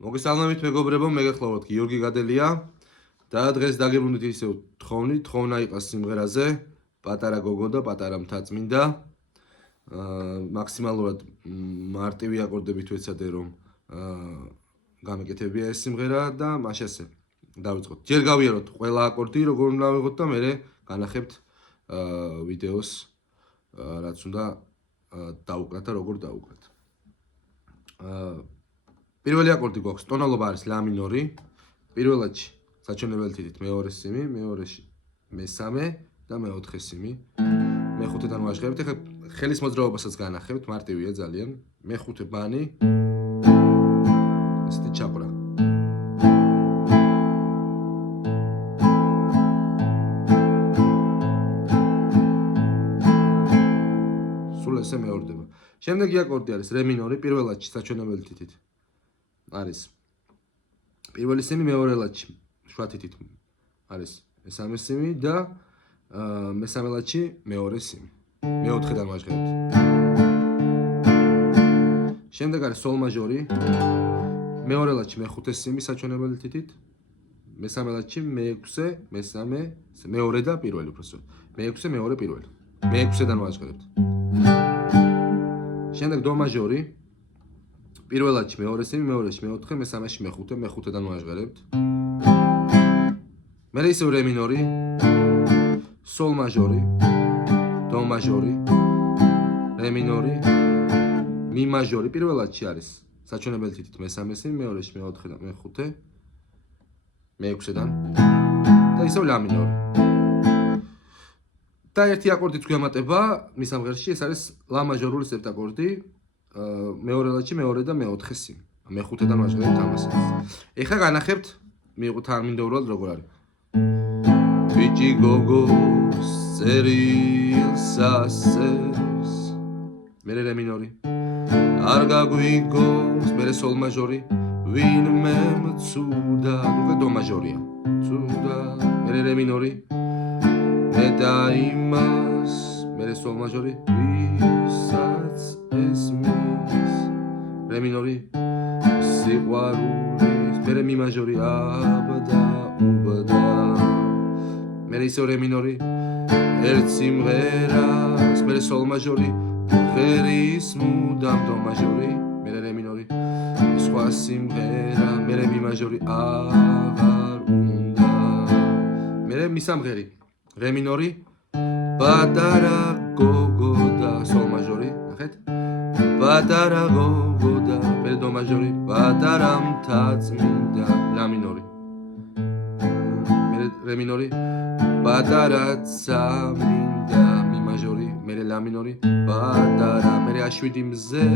მოგესალმებით მეგობრებო, მე გახლავართ გიორგი გადელია და დღეს დაგებრუნდით ისევ თხოვნით, თხოვნა იყავს სიმღერაზე, პატარა გოგო და პატარა მთაწმინდა. მაქსიმალურად მარტივი აკორდებით ვეცადე რომ გამეკეთებია ეს სიმღერა და მაშ ასე დავიწყოთ. ჯერ გავიაროთ ყველა აკორდი, როგორ უნდა ავიღოთ და მერე განახებთ ვიდეოს რაც უნდა დავუკლათ და როგორ დავუკლათ. პირველი აკორდი გვაქვს, ტონალობა არის ლა მინორი. პირველადში საჩვენებელი თითით მეორე სიმი, მეორეში მესამე და მეოთხე სიმი. მეხუთედან ვაჟღერებთ. ეხლა ხელის მოძრაობასაც განახებთ, მარტივია ძალიან. მეხუთე ბანი. ესეთი ჩაყრა. სულ ესე მეორდება. შემდეგი აკორდი არის რე მინორი, პირველადში საჩვენებელი თითით. არის პირველი სიმი, მეორე ლადში შუა თითით არის მესამე სიმი და მესამე ლადში მეორე სიმი. მეოთხედან ვაჟღერებთ. შემდეგ არის სოლ მაჟორი. მეორე ლადში მეხუთე სიმი საჩვენებელი თითით. მესამე ლადში მეექვსე, მესამე, მეორე და პირველი უბრალოდ. მეექვსე, მეორე, პირველი. მეექვსედან ვაჟღერებთ. შემდეგ დო მაჟორი. პირველადში მეორე სიმი, მეორეში მეოთხე, მესამეში მეხუთე, მეხუთედან ვაჟღერებთ. მერე ისევ რე მინორი, სოლ მაჟორი, დო მაჟორი, რე მინორი, მი მაჟორი. პირველადში არის საჩვენებელი თითით მესამე სიმი, მეორეში მეოთხე და მეხუთე, მეექვსედან და ისევ ლა მინორი. და ერთი აკორდიც გვემატება მის სამღერში, ეს არის ლა მაჟორული სეპტაკორდი. მეორე ლადში მეორე და მეოთხე სიმი. მეხუთედან ვაჟღერებთ ამასაც. ეხლა განახებთ, მიიღოთ არმინდევრულად როგორ არის. ბიჭი გოგო წერილს ასევს. მერე რე მინორი. არ გაგვიგოს, მერე სოლ მაჟორი. ვინმე მცუდა, უკვე დო მაჟორია. მცუდა, მერე რე მინორი. მე და იმას, მერე სოლ მაჟორი. ვისაც ესმის რე მინორი სიყვარულის მერე მი მაჟორი აბდა უბდა მერე ისევ რე მინორი ერთ სიმღერას მერე სოლ მაჟორი ხერის მუდამ დო მაჟორი მერე რე მინორი სხვა სიმღერა მერე მი მაჟორი აღარ უნდა მერე მი სამღერი რე მინორი პატარა გოგო და სოლ მაჟორი ნახეთ პატარა გოგო და მერე დო მაჟორი პატარა მთაწმინდა ლა მინორი მერე რე მინორი პატარა წმინდა მი მაჟორი მერე ლა მინორი პატარა მერე აშვიდი მზე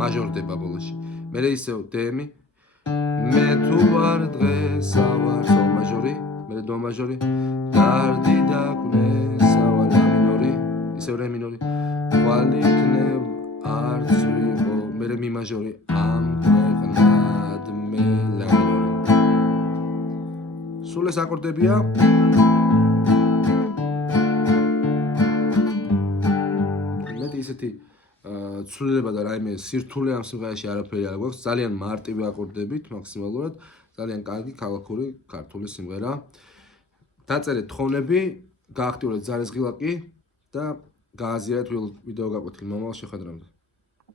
მაჟორდება ბოლოში მერე ისევ დემი მე თუ ვარ დღეს ავარ სოლ მაჟორი მერე დო მაჟორი დარდი დაგნესა ლა მინორი ისევ რე მინორი ვალიქნებ არც ვიყო მერე მი მაჟორი ამ ქვეყნად მე ლა მინორი სულ ეს აკორდებია მეტი ისეთი ცვლილება და რაიმე სირთულე ამ სიმღერაში არაფერი არ გვაქვს ძალიან მარტივი აკორდებით მაქსიმალურად ძალიან კარგი ქალაქური ქართული სიმღერა დაწერეთ თხოვნები გააქტიურეთ ზარეზღილაკი და გააზიარეთ ვიდეო გაკვეთილი მომავალ შეხვედრამდე